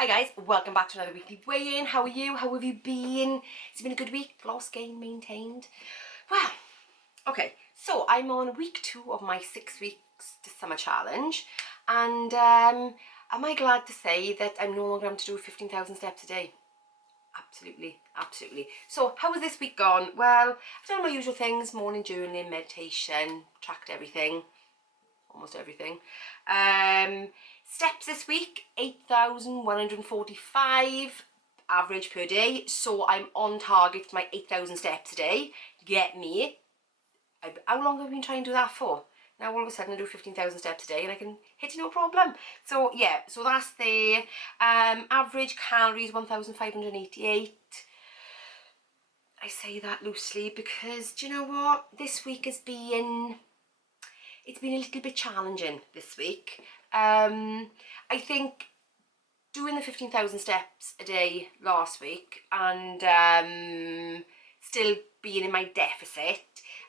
Hi guys, welcome back to another weekly weigh-in. How are you? How have you been? It's been a good week. Lost, gain, maintained. Well, okay, so I'm on week 2 of my 6 weeks to summer challenge, and am I glad to say that I'm no longer having to do 15,000 steps a day? Absolutely, absolutely. So how has this week gone? Well, I've done my usual things: morning journaling, meditation, tracked everything. Almost everything. Steps this week, 8,145 average per day. So I'm on target for my 8,000 steps a day. Get me. How long have I been trying to do that for? Now all of a sudden I do 15,000 steps a day and I can hit it no problem. So yeah, so that's there. Average calories, 1,588. I say that loosely because, do you know what? This week has been... It's been a little bit challenging this week. I think doing the 15,000 steps a day last week and still being in my deficit,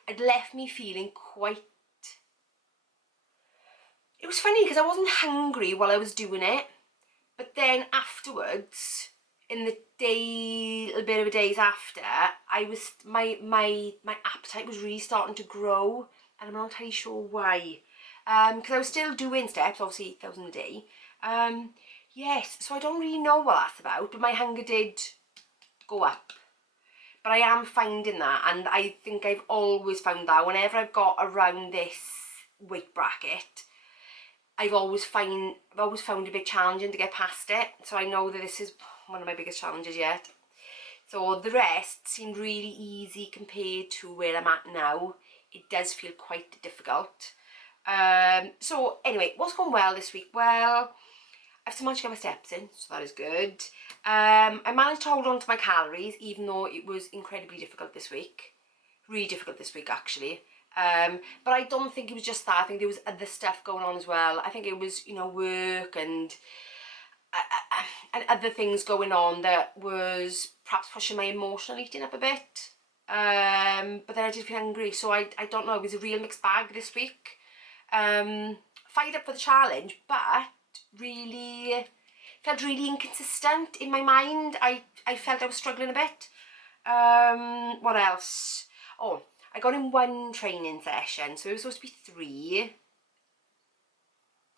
it left me feeling quite... It was funny because I wasn't hungry while I was doing it, but then afterwards, in the day, a bit of a days after, I was my appetite was really starting to grow, and I'm not entirely sure why. Because I was still doing steps, obviously 8,000 a day. Yes, so I don't really know what that's about, but my hunger did go up. But I am finding that, and I think I've always found that whenever I've got around this weight bracket, I've always found it a bit challenging to get past it. So I know that this is one of my biggest challenges yet. So the rest seemed really easy compared to where I'm at now. It does feel quite difficult. So anyway, what's gone well this week? Well, I've still managed to get my steps in, so that is good. I managed to hold on to my calories, even though it was incredibly difficult this week. Really difficult this week, actually. But I don't think it was just that. I think there was other stuff going on as well. I think it was, you know, work and other things going on that was perhaps pushing my emotional eating up a bit. But then I did feel hungry, so I don't know. It was a real mixed bag this week. Fired up for the challenge, but really felt really inconsistent in my mind. I felt I was struggling a bit. What else? Oh, I got in 1 training session, so it was supposed to be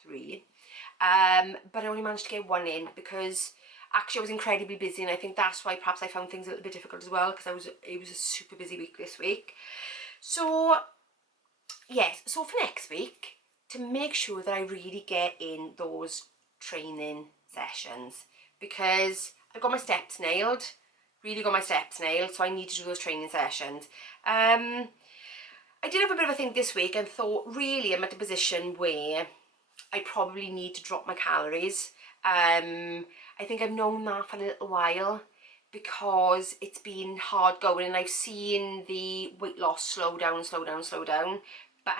3. But I only managed to get 1 in because actually I was incredibly busy, and I think that's why perhaps I found things a little bit difficult as well, because it was a super busy week this week. So yes, so for next week, to make sure that I really get in those training sessions, because I've got my steps nailed, really got my steps nailed, so I need to do those training sessions. I did have a bit of a think this week and thought, really, I'm at a position where I probably need to drop my calories. I think I've known that for a little while because it's been hard going, and I've seen the weight loss slow down, but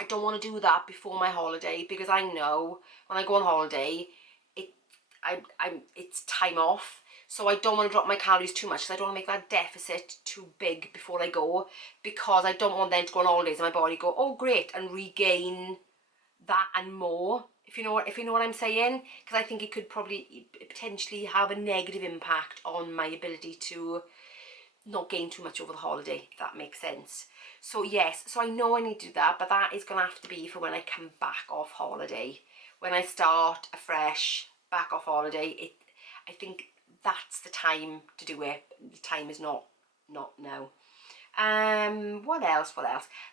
I don't want to do that before my holiday, because I know when I go on holiday, it's time off. So I don't want to drop my calories too much, because I don't want to make that deficit too big before I go, because I don't want then to go on holidays and my body go, oh great, and regain that and more, if you know what I'm saying, because I think it could probably potentially have a negative impact on my ability to not gain too much over the holiday, if that makes sense. So yes, so I know I need to do that, but that is going to have to be for when I come back off holiday. When I start afresh, back off holiday, I think that's the time to do it. The time is not now. What else?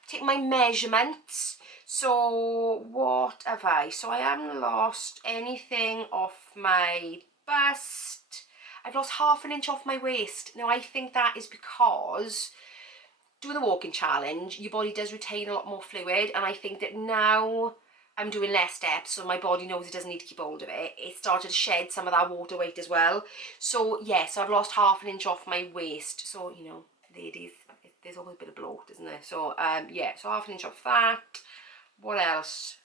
Take my measurements. So what have I? So I haven't lost anything off my bust. I've lost 1/2 inch off my waist. Now I think that is because doing the walking challenge, your body does retain a lot more fluid, and I think that now I'm doing less steps, so my body knows it doesn't need to keep hold of it. It started to shed some of that water weight as well. So yes, I've lost 1/2 inch off my waist. So, you know, ladies, there's always a bit of bloat, isn't there? So yeah, so 1/2 inch off that. What else?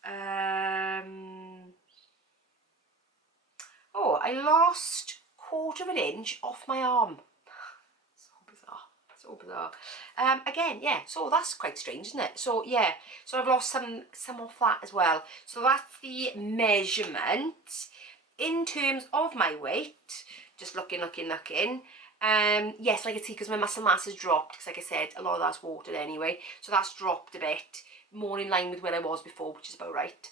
Oh, I lost 1/4 inch off my arm. So bizarre. Again, yeah, so that's quite strange, isn't it? So yeah, so I've lost some off that as well. So that's the measurement. in terms of my weight, just looking, yes, I can see because my muscle mass has dropped, because like I said, a lot of that's water anyway, so that's dropped a bit, more in line with where I was before, which is about right.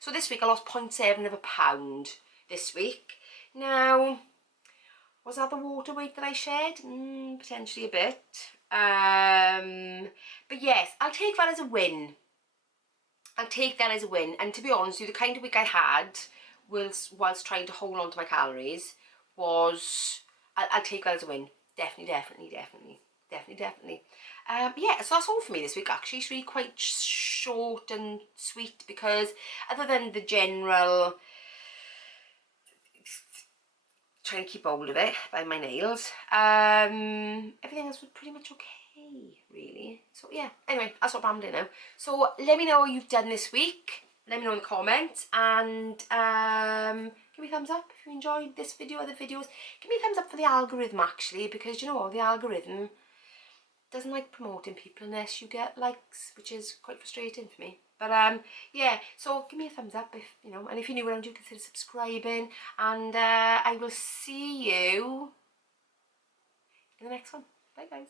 So this week I lost 0.7 of a pound this week. Now, was that the water weight that I shared? Potentially a bit. But yes, I'll take that as a win. I'll take that as a win. And to be honest with you, the kind of week I had whilst trying to hold on to my calories was, I'll take that as a win. Definitely. But yeah, so that's all for me this week actually. It's really quite short and sweet because other than the general trying to keep hold of it by my nails, everything else was pretty much okay, really. So yeah, anyway, I'll stop rambling now. So let me know what you've done this week. Let me know in the comments, and give me a thumbs up if you enjoyed this video or the videos. Give me a thumbs up for the algorithm actually, because you know what, the algorithm doesn't like promoting people unless you get likes, which is quite frustrating for me. But yeah, so give me a thumbs up if you know, and if you're new around, do consider subscribing, and I will see you in the next one. Bye guys.